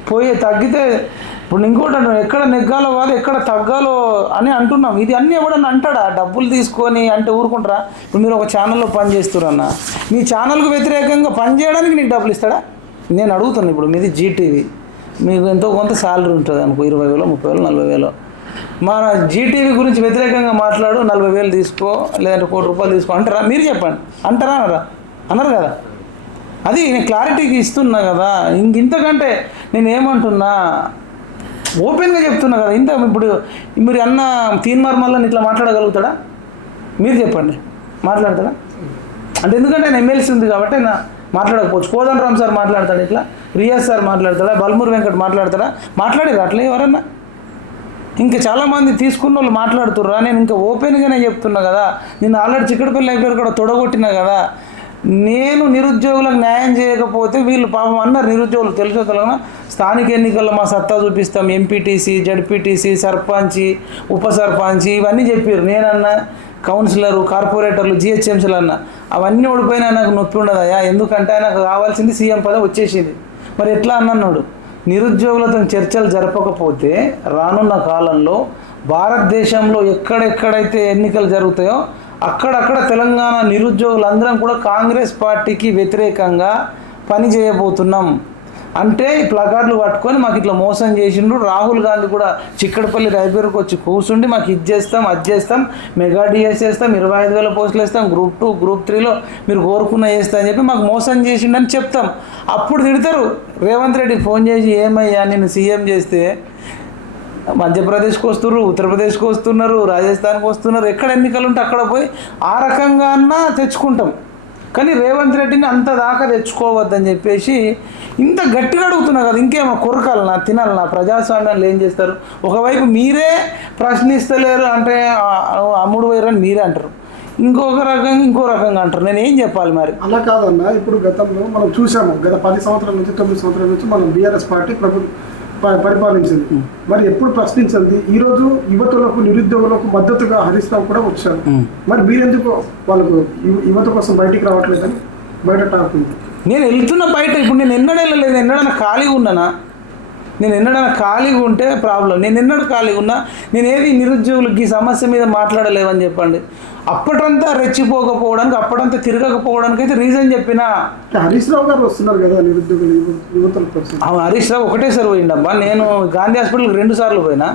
పోయి తగ్గితే ఇప్పుడు ఇంకోటి అంటున్నావు, ఎక్కడ నెగ్గాలో కాదు ఎక్కడ తగ్గాలో అని అంటున్నాం. ఇది అన్నీ ఎవడన్నా అంటాడా? డబ్బులు తీసుకొని అంటే ఊరుకుంటారా? ఇప్పుడు మీరు ఒక ఛానల్లో పని చేస్తురన్న, మీ ఛానల్కు వ్యతిరేకంగా పని చేయడానికి నీకు డబ్బులు ఇస్తాడా? నేను అడుగుతున్నాను. ఇప్పుడు మీది జీటీవీ, మీకు ఎంతో కొంత శాలరీ ఉంటుంది అనుకో, 20,000, 30,000, 40,000. మన జీటీవీ గురించి వ్యతిరేకంగా మాట్లాడు, 40,000 తీసుకో లేదంటే ₹1,00,000 తీసుకో అంటారా? మీరు చెప్పండి, అంటారా అనరా? అన్నారు కదా. అది నేను క్లారిటీకి ఇస్తున్నా కదా. ఇంతకంటే నేను ఏమంటున్నా, ఓపెన్గా చెప్తున్నా కదా. ఇప్పుడు మీరు అన్న తీన్మార్ మల్లన్ ఇట్లా మాట్లాడగలుగుతాడా? మీరు చెప్పండి, మాట్లాడతాడా? అంటే ఎందుకంటే నేను ఎమ్మెల్సీ ఉంది కాబట్టి నా మాట్లాడకపోవచ్చు. కోదండరామ్ సార్ మాట్లాడతాడు ఇట్లా, రియాజ్ సార్ మాట్లాడతాడా, బల్మూర్ వెంకట్ మాట్లాడతాడా? మాట్లాడారు అట్లా ఎవరన్నా? ఇంకా చాలామంది తీసుకున్న వాళ్ళు మాట్లాడుతుర్రా. నేను ఇంకా ఓపెన్గానే చెప్తున్నా కదా. నేను ఆల్రెడీ చిక్కడపల్లి లైబ్రరీ కూడా తొడగొట్టినా కదా. నేను నిరుద్యోగులకు న్యాయం చేయకపోతే వీళ్ళు పాపం అన్నారు నిరుద్యోగులు తెలుసుకోగలనా, స్థానిక ఎన్నికల్లో మా సత్తా చూపిస్తాం, ఎంపీటీసీ, జడ్పీటీసీ, సర్పంచి, ఉప సర్పంచి ఇవన్నీ చెప్పారు. నేనన్నా కౌన్సిలరు, కార్పొరేటర్లు, జిహెచ్ఎంసీలు అన్న అవన్నీ ఓడిపోయినా నాకు నొప్పి ఉండదయా. ఎందుకంటే నాకు కావాల్సింది సీఎం పదవి వచ్చేసింది. మరి ఎట్లా అన్నాడు? నిరుద్యోగులతో చర్చలు జరపకపోతే రానున్న కాలంలో భారతదేశంలో ఎక్కడెక్కడైతే ఎన్నికలు జరుగుతాయో అక్కడక్కడ తెలంగాణ నిరుద్యోగులందరం కూడా కాంగ్రెస్ పార్టీకి వ్యతిరేకంగా పని చేయబోతున్నాం. అంటే ప్లకార్డులు పట్టుకొని మాకు ఇట్లా మోసం చేసిండ్రు. రాహుల్ గాంధీ కూడా చిక్కడపల్లి లైబ్రరీకి వచ్చి కూర్చుండి మాకు ఇది చేస్తాం, అది చేస్తాం, మెగా డిఎస్ చేస్తాం, 25,000 పోస్టులు వేస్తాం, గ్రూప్ 2, గ్రూప్ 3లో మీరు కోరుకున్న వేస్తా అని చెప్పి మాకు మోసం చేసిండని చెప్తాం. అప్పుడు తిడతారు. రేవంత్ రెడ్డికి ఫోన్ చేసి ఏమయ్యా నేను సీఎం చేస్తే మధ్యప్రదేశ్కి వస్తున్నారు, ఉత్తరప్రదేశ్కి వస్తున్నారు, రాజస్థాన్కి వస్తున్నారు, ఎక్కడ ఎన్నికలు ఉంటే అక్కడ పోయి ఆ రకంగా అన్నా తెచ్చుకుంటాం. కానీ రేవంత్ రెడ్డిని అంత దాకా తెచ్చుకోవద్దని చెప్పేసి ఇంత గట్టిగా అడుగుతున్నా కదా. ఇంకేమో కొరకాలనా, తినాలనా? ప్రజాస్వామ్యాన్ని ఏం చేస్తారు? ఒకవైపు మీరే ప్రశ్నిస్తలేరు అంటే అమ్ముడు పోయారని మీరే అంటారు, ఇంకొక రకంగా అంటారు. నేను ఏం చెప్పాలి మరి? అలా కాదన్నా. ఇప్పుడు గతంలో మనం చూసాము, గత 10 సంవత్సరాల నుంచి 9 సంవత్సరాల నుంచి మనం బీఆర్ఎస్ పార్టీ పరిపాలించింది. మరి ఎప్పుడు ప్రశ్నించింది. ఈరోజు యువతులకు నిరుద్యోగులకు మద్దతుగా హరీష్ రావు కూడా వచ్చారు. మరి మీరెందుకు వాళ్ళకు యువత కోసం బయటికి రావట్లేదని బయట టాక్ ఉంది. నేను వెళ్తున్న బయట. ఇప్పుడు నేను ఎన్నడూ వెళ్ళలేదు. ఎన్నడన్నా ఖాళీగా ఉన్నానా? నేను ఎన్నడన్నా ఖాళీగా ఉంటే ప్రాబ్లం. నేను ఎన్నడూ ఖాళీగా ఉన్నా. నేను ఏది నిరుద్యోగులకి ఈ సమస్య మీద మాట్లాడలేవని చెప్పండి. అప్పటంతా రెచ్చిపోకపోవడానికి, అప్పటంతా తిరగకపోవడానికి అయితే రీజన్ చెప్పినా. హరీష్ రావు గారు వస్తున్నారు కదా నిరుద్యోగులు యువతల కోసం. హరీష్ రావు ఒకటేసారి పోయిండమ్మా. నేను గాంధీ హాస్పిటల్కి 2 సార్లు పోయినా,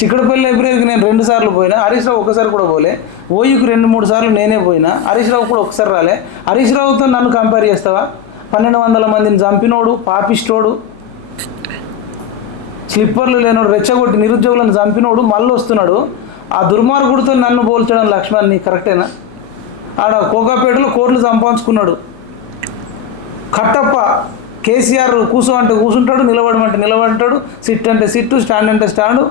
చిక్కడపల్లి లైబ్రరీకి నేను 2 సార్లు పోయినా. హరీష్ రావు ఒకసారి కూడా పోలే. ఓయూకి 2-3 సార్లు నేనే పోయినా. హరీష్ రావు కూడా ఒకసారి రాలే. హరీష్ రావుతో నన్ను కంపేర్ చేస్తావా? 1200 మందిని చంపినోడు, పాపిస్టోడు, స్లిప్పర్లు లేనోడు, రెచ్చగొట్టి నిరుద్యోగులను చంపినోడు మళ్ళీ వస్తున్నాడు. ఆ దుర్మార్గుడితో నన్ను పోల్చడం లక్ష్మణ్ నీ కరెక్టేనా? ఆడ కోకాపేటలో కోట్లు సంపాదించుకున్నాడు. కట్టప్ప కేసీఆర్ కూర్చో అంటే కూర్చుంటాడు, నిలబడమంటే నిలబడతాడు, సిట్ అంటే సిట్టు, స్టాండ్ అంటే స్టాండు.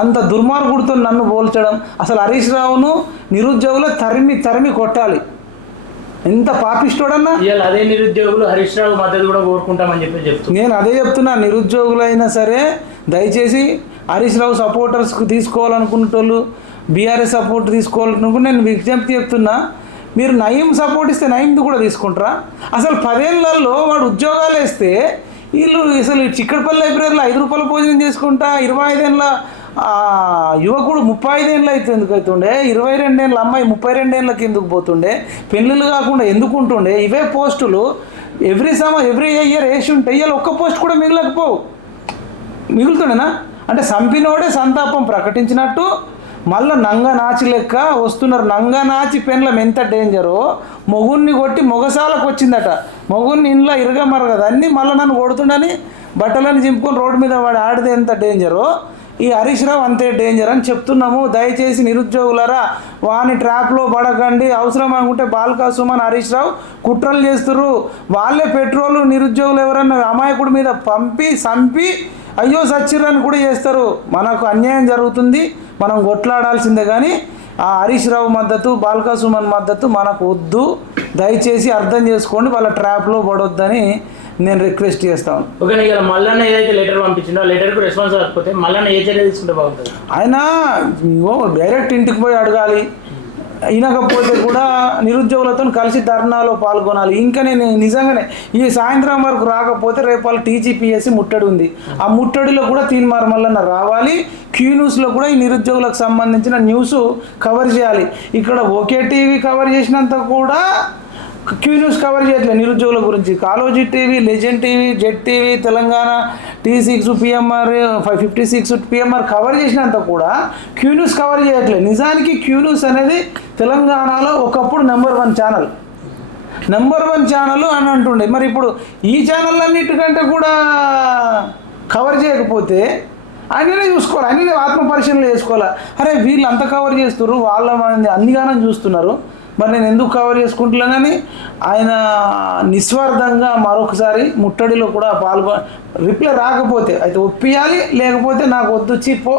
అంత దుర్మార్గుడితో నన్ను పోల్చడం. అసలు హరీష్ రావును నిరుద్యోగులు తరిమి కొట్టాలి. ఎంత పాపిస్తోడన్నా. ఇవాళ అదే నిరుద్యోగులు హరీష్ రావు మద్దతు కూడా కోరుకుంటామని చెప్తున్నా. నేను అదే చెప్తున్నా. నిరుద్యోగులైనా సరే దయచేసి హరీష్ రావు సపోర్టర్స్కి తీసుకోవాలనుకునేటోళ్ళు, బీఆర్ఎస్ సపోర్ట్ తీసుకోవాలనుకుంటే నేను విజ్ఞప్తి చెప్తున్నా. మీరు నయీం సపోర్ట్ ఇస్తే నయీంది కూడా తీసుకుంటారా? అసలు 10 ఏళ్లలో వాడు ఉద్యోగాలు వేస్తే వీళ్ళు అసలు చిక్కడపల్లి లైబ్రరీలో 5 రూపాయల భోజనం చేసుకుంటా 25 ఏళ్ళ యువకుడు 35 ఏళ్ళు అయితే ఎందుకు అవుతుండే? 22 ఏళ్ళ అమ్మాయి 32 ఏళ్ళకి ఎందుకు పోతుండే? పెళ్ళిళ్ళు కాకుండా ఎందుకు ఉంటుండే? ఇవే పోస్టులు ఎవ్రీ ఇయర్ వేసి ఉంటే ఇవాళ ఒక్క పోస్ట్ కూడా మిగులుతుండేనా? అంటే సంపినోడే సంతాపం ప్రకటించినట్టు మళ్ళీ నంగనాచి లెక్క వస్తున్నారు. నంగనాచి పెన్లం ఎంత డేంజరో. మొగుడిని కొట్టి మొగసాలకు వచ్చిందట. మొగుడిని ఇంట్లో ఇరగమరగదు అన్నీ మళ్ళీ నన్ను కొడుతుండని బట్టలను చింపుకొని రోడ్డు మీద వాడు ఆడితే ఎంత డేంజరో, ఈ హరీష్ రావు అంతే డేంజర్ అని చెప్తున్నాము. దయచేసి నిరుద్యోగులరా వాని ట్రాప్లో పడకండి. అవసరం అనుకుంటే బాల్కా సుమన్, హరీష్ రావు కుట్రలు చేస్తున్నారు. వాళ్ళే పెట్రోలు నిరుద్యోగులు ఎవరన్నా అమాయకుడి మీద చంపి అయ్యో సచ్చిర్రని కూడా చేస్తారు. మనకు అన్యాయం జరుగుతుంది, మనం కొట్లాడాల్సిందే. కానీ ఆ హరీష్ రావు మద్దతు, బాల్కా సుమన్ మద్దతు మనకు వద్దు. దయచేసి అర్థం చేసుకోండి, వాళ్ళ ట్రాప్లో పడొద్దని నేను రిక్వెస్ట్ చేస్తాను. ఓకే, ఇలా మల్లన్న ఏదైతే లెటర్ పంపించిందో ఆ లెటర్కు రెస్పాన్స్ కాకపోతే మల్లన్న ఏ చర్య తీసుకుంటే బాగుంటుంది? ఆయన డైరెక్ట్ ఇంటికి పోయి అడగాలి. వినకపోతే కూడా నిరుద్యోగులతో కలిసి ధర్నాలో పాల్గొనాలి. ఇంకా నేను నిజంగానే ఈ సాయంత్రం వరకు రాకపోతే రేపు వాళ్ళు టీజీపీఎస్సీ ముట్టడి ఉంది. ఆ ముట్టడిలో కూడా తీన్మార్ మల్లన్న రావాలి. క్యూ న్యూస్లో కూడా ఈ నిరుద్యోగులకు సంబంధించిన న్యూస్ కవర్ చేయాలి. ఇక్కడ ఒకే టీవీ కవర్ చేసినంత కూడా క్యూ న్యూస్ కవర్ చేయట్లేదు నిరుద్యోగుల గురించి. Kaloji TV, legend TV, Z TV, Telangana T6 PMR 56 PMR cover చేసినంత కూడా క్యూ న్యూస్ కవర్ చేయట్లేదు. నిజానికి క్యూ న్యూస్ అనేది తెలంగాణలో ఒకప్పుడు నెంబర్ 1 ఛానల్ అని అంటుండే. మరి ఇప్పుడు ఈ ఛానళ్ళన్నిటికంటే కూడా కవర్ చేయకపోతే ఆయననే చూసుకోవాలి, ఆయననే ఆత్మపరిశీలన చేసుకోవాలి. అరే వీళ్ళు అంత కవర్ చేస్తున్నారు, వాళ్ళ మంది అన్నిగానం చూస్తున్నారు, మరి నేను ఎందుకు కవర్ చేసుకుంటున్నానని ఆయన నిస్వార్థంగా మరొకసారి ముట్టడిలో కూడా రిప్లై రాకపోతే అయితే ఒప్పియాలి, లేకపోతే నాకు వద్దు చిప్పో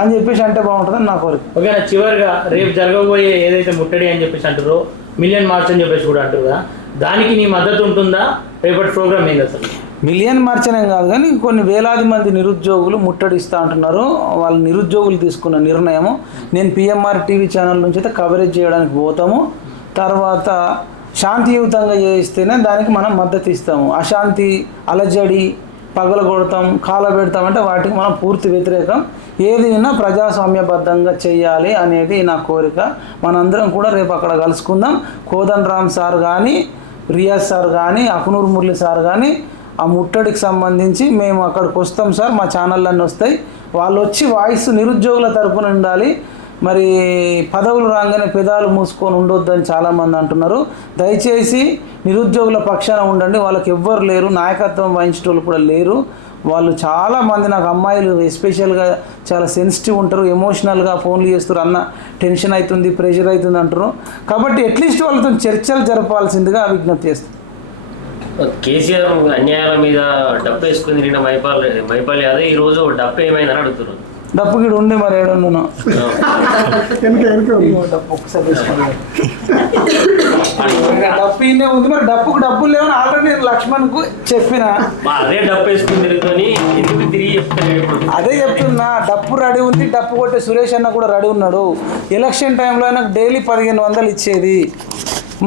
అని చెప్పేసి అంటే బాగుంటుందని నా కోరిక. ఓకేనా, చివరిగా రేపు జరగబోయే ఏదైతే ముట్టడి అని చెప్పేసి అంటారో, మిలియన్ మార్చ్ అని చెప్పేసి కూడా అంటారు కదా, దానికి నీ మద్దతు ఉంటుందా? రేపటి ప్రోగ్రామ్ ఏంది అసలు? మిలియన్ మార్చనేం కాదు కానీ కొన్ని వేలాది మంది నిరుద్యోగులు ముట్టడిస్తూ అంటున్నారు. వాళ్ళ నిరుద్యోగులు తీసుకున్న నిర్ణయము. నేను PMR టీవీ ఛానల్ నుంచి అయితే కవరేజ్ చేయడానికి పోతాము. తర్వాత శాంతియుతంగా చేస్తేనే దానికి మనం మద్దతు ఇస్తాము. అశాంతి, అలజడి, పగలగొడతాం, కాలబెడతాం అంటే వాటికి మనం పూర్తి వ్యతిరేకం. ఏది విన్నా ప్రజాస్వామ్యబద్ధంగా చేయాలి అనేది నా కోరిక. మనందరం కూడా రేపు అక్కడ కలుసుకుందాం. కోదండ రామ్ సార్ కానీ, రియాజ్ సార్ కానీ, అకునూరు మురళి సార్ కానీ ఆ ముట్టడికి సంబంధించి మేము అక్కడికి వస్తాం సార్, మా ఛానళ్ళన్నీ వస్తాయి. వాళ్ళు వచ్చి వాయిస్ నిరుద్యోగుల తరపున ఉండాలి. మరి పదవులు రాగానే పెదాలు మూసుకొని ఉండొద్దని చాలామంది అంటున్నారు. దయచేసి నిరుద్యోగుల పక్షాన ఉండండి. వాళ్ళకి ఎవ్వరు లేరు, నాయకత్వం వహించేటోళ్ళు కూడా లేరు. వాళ్ళు చాలామంది నాకు అమ్మాయిలు ఎస్పెషల్గా చాలా సెన్సిటివ్ ఉంటారు, ఎమోషనల్గా ఫోన్లు చేస్తారు, అన్న టెన్షన్ అవుతుంది, ప్రెషర్ అవుతుంది అంటారు. కాబట్టి అట్లీస్ట్ వాళ్ళతో చర్చలు జరపాల్సిందిగా విజ్ఞప్తి చేస్తాను. కేసీఆర్ అన్యాయాల మీద డప్పు వేసుకుని తిరిగిన మైపాల్ యాదవ్ ఈరోజు డప్పు ఏమైందని అడుగుతున్నారు. డప్పు గిడు ఉండే మరి ఏడున్నాను వెనక ఉంది. డప్పు ఒకసారి తీసుకోండి. డప్పు ఇన్నే ఉంది మరి డప్పుకు డబ్బులు లేవని ఆల్రెడీ నేను లక్ష్మణ్కు చెప్పిన. అదే డబ్బు వేసుకుని తిరుగుకొని ఎందుకు తిరిగి చెప్తాను. అదే చెప్తున్నా, డప్పు రెడీ ఉంది, డప్పు కొట్టే సురేష్ అన్న కూడా రెడీ ఉన్నాడు. ఎలక్షన్ టైంలో నాకు డైలీ 1500 ఇచ్చేది.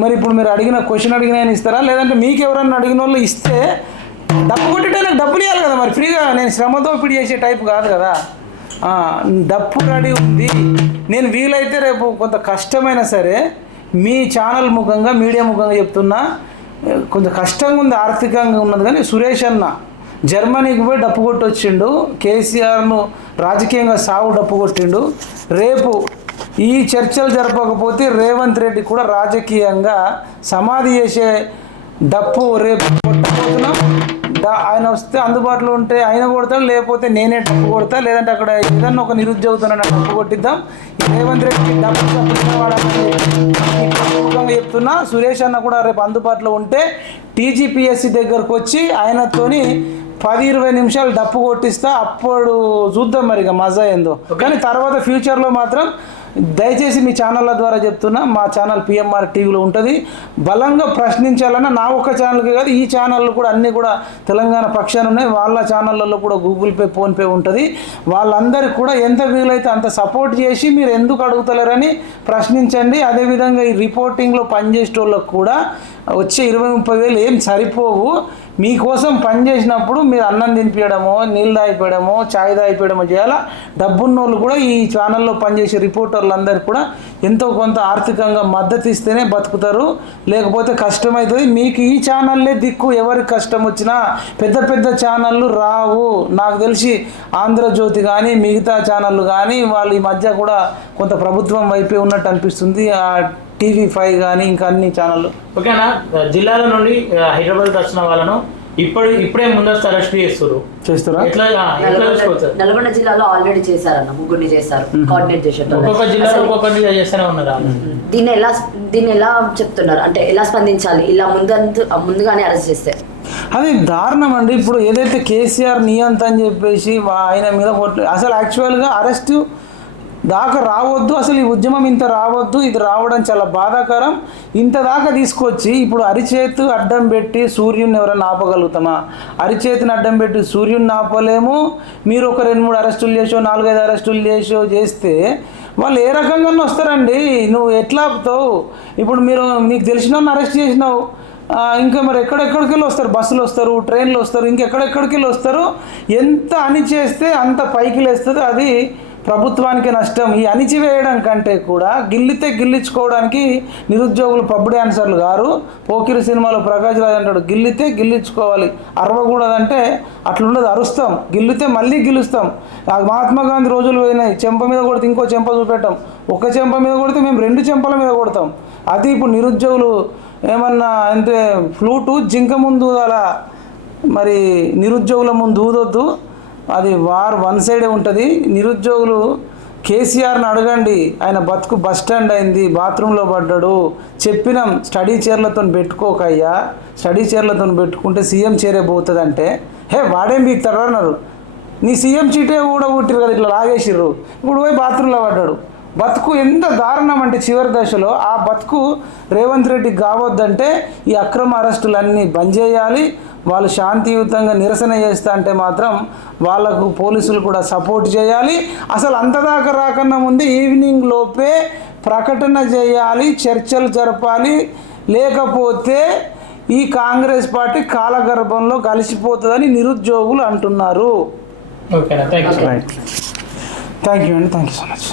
మరి ఇప్పుడు మీరు అడిగిన క్వశ్చన్ అడిగిన ఇస్తారా, లేదంటే మీకు ఎవరన్నా అడిగిన వాళ్ళు ఇస్తే డప్పు కొట్టేటే నాకు డబ్బులు ఇవ్వాలి కదా మరి ఫ్రీగా. నేను శ్రమతో పిడి చేసే టైప్ కాదు కదా. డప్పు రెడీ ఉంది. నేను వీలైతే రేపు కొంత కష్టమైనా సరే మీ ఛానల్ ముఖంగా మీడియా ముఖంగా చెప్తున్నా, కొంచెం కష్టంగా ఉంది, ఆర్థికంగా ఉన్నది. కానీ సురేష్ అన్న జర్మనీకి పోయి డప్పు కొట్టి వచ్చిండు, కేసీఆర్ను రాజకీయంగా సావు డప్పు కొట్టిండు. రేపు ఈ చర్చలు జరపకపోతే రేవంత్ రెడ్డి కూడా రాజకీయంగా సమాధి చేసే డప్పు రేపు కొట్టబోతున్నాం. ఆయన వస్తే అందుబాటులో ఉంటే ఆయన కొడతాడు, లేకపోతే నేనే డప్పు కొడతా, లేదంటే అక్కడ ఏదన్నా ఒక నిరుద్యోగుతో డప్పు కొట్టిద్దాం. రేవంత్ రెడ్డి డప్పు వాడాలని చెప్తున్నా. సురేష్ అన్న కూడా రేపు అందుబాటులో ఉంటే టీజీపీఎస్సీ దగ్గరకు వచ్చి ఆయనతోని 10-20 నిమిషాలు డప్పు కొట్టిస్తా. అప్పుడు చూద్దాం మరి ఇక మజా ఏందో. కానీ తర్వాత ఫ్యూచర్లో మాత్రం దయచేసి మీ ఛానళ్ళ ద్వారా చెప్తున్నా, మా ఛానల్ పిఎంఆర్ టీవీలో ఉంటుంది. బలంగా ప్రశ్నించాలన్నా నా ఒక్క ఛానల్కి కాదు, ఈ ఛానళ్ళు కూడా అన్నీ కూడా తెలంగాణ పక్షాన ఉన్నాయి. వాళ్ళ ఛానళ్ళల్లో కూడా గూగుల్ పే, ఫోన్పే ఉంటుంది. వాళ్ళందరికీ కూడా ఎంత వీలైతే అంత సపోర్ట్ చేసి మీరు ఎందుకు అడుగుతలేరని ప్రశ్నించండి. అదేవిధంగా ఈ రిపోర్టింగ్లో పనిచేసే వాళ్ళకు కూడా వచ్చే 20-30 వేలు ఏం సరిపోవు. మీకోసం పనిచేసినప్పుడు మీరు అన్నం తినిపించడమో, నీళ్ళు తాగిపోయడమో, ఛాయ్ తాగిపోయడమో చేయాలా. డబ్బున్న వాళ్ళు కూడా ఈ ఛానల్లో పనిచేసే రిపోర్టర్లందరికీ కూడా ఎంతో కొంత ఆర్థికంగా మద్దతు ఇస్తేనే బతుకుతారు, లేకపోతే కష్టమవుతుంది. మీకు ఈ ఛానల్లే దిక్కు. ఎవరికి కష్టం వచ్చినా పెద్ద పెద్ద ఛానళ్ళు రావు. నాకు తెలిసి ఆంధ్రజ్యోతి కానీ మిగతా ఛానళ్ళు కానీ వాళ్ళు ఈ మధ్య కూడా కొంత ప్రభుత్వం వైపే ఉన్నట్టు అనిపిస్తుంది. TV5 కానీ ఇంకా అన్ని ఛానళ్ళు. ఓకేనా, జిల్లాల నుండి హైదరాబాద్ వచ్చిన వాళ్ళను ఇప్పుడే ముందస్తు అరెస్ట్ చేస్తారా? నల్గొండ జిల్లాలో ఆల్రెడీ చేశారన్న, ముగ్గురిని చేశారు, కోఆర్డినేట్ చేశారు. ఒక్కొక్క జిల్లాలో ఒక్కొక్కటి చేస్తూనే ఉన్నారు. దీన్ని ఎలా చెప్తున్నారు అంటే ఎలా స్పందించాలి ఇలా ముందుగానే అరెస్ట్ చేస్తే? అది దారుణం అండి. ఇప్పుడు ఏదైతే కేసీఆర్ నియంత అని చెప్పేసి ఆయన మీద అసలు యాక్చువల్గా అరెస్టు దాకా రావద్దు. అసలు ఈ ఉద్యమం ఇంత రావద్దు. ఇది రావడం చాలా బాధాకరం. ఇంత దాకా తీసుకొచ్చి ఇప్పుడు అరిచేతు అడ్డం పెట్టి సూర్యుని ఎవరైనా ఆపగలుగుతామా? అరిచేతిని అడ్డం పెట్టి సూర్యుని ఆపలేము. మీరు ఒక 2-3 అరెస్టులు చేసో, 4-5 అరెస్టులు చేస్తే వాళ్ళు ఏ రకంగా వస్తారండి? నువ్వు ఎట్లా ఆపుతావు? ఇప్పుడు నీకు తెలిసిన అరెస్ట్ చేసినావు, ఇంకా మరి ఎక్కడెక్కడికి వెళ్ళి వస్తారు? బస్సులు వస్తారు, ట్రైన్లు వస్తారు, ఇంకెక్కడెక్కడికి వెళ్ళి వస్తారు. ఎంత అణిచేస్తే అంత పైకి లేస్తుంది. అది ప్రభుత్వానికి నష్టం. ఈ అణిచివేయడం కంటే కూడా గిల్లించుకోవడానికి నిరుద్యోగులు పబ్ డాన్సర్లు గారు. పోకిరి సినిమాలో ప్రకాష్ రాజ్ అంటాడు, గిల్లుకోవాలి, అరవకూడదంటే అట్లుండదు. అరుస్తాం, మళ్ళీ గెలుస్తాం. మహాత్మా గాంధీ రోజులు పోయినాయి. చెంప మీద కొడితే ఇంకో చెంప చూపెట్టాం. ఒక చెంప మీద కొడితే మేము 2 చెంపల మీద కొడతాం. అది ఇప్పుడు నిరుద్యోగులు ఏమన్నా అంటే ఫ్లూటు జింక ముందు అలా మరి నిరుద్యోగుల ముందు ఊదొద్దు. అది వన్ సైడే ఉంటుంది. నిరుద్యోగులు కేసీఆర్ని అడగండి. ఆయన బతుకు బస్ స్టాండ్ అయింది, బాత్రూంలో పడ్డాడు. చెప్పినాం స్టడీ చైర్లతో పెట్టుకోకయ్యా, స్టడీ చైర్లతో పెట్టుకుంటే సీఎం చైరే పోతుందంటే వాడేం బీక్తాడు అన్నారు. నీ సీఎం చీటే కూడా పుట్టిరు కదా, ఇట్లా లాగేసిర్రు. ఇప్పుడు పోయి బాత్రూంలో పడ్డాడు. బతుకు ఎంత దారుణం అంటే చివరి దశలో ఆ బతుకు రేవంత్ రెడ్డికి కావద్దంటే ఈ అక్రమ అరెస్టులన్నీ బంద్ చేయాలి. వాళ్ళు శాంతియుతంగా నిరసన చేస్తా అంటే మాత్రం వాళ్ళకు పోలీసులు కూడా సపోర్ట్ చేయాలి. అసలు అంతదాకా రాకన్నా ముందే ఈవినింగ్ లోపే ప్రకటన చేయాలి, చర్చలు జరపాలి. లేకపోతే ఈ కాంగ్రెస్ పార్టీ కాలగర్భంలో కలిసిపోతుందని నిరుద్యోగులు అంటున్నారు. ఓకేనా, థ్యాంక్ యూ. థ్యాంక్ యూ అండి, థ్యాంక్ యూ సో మచ్.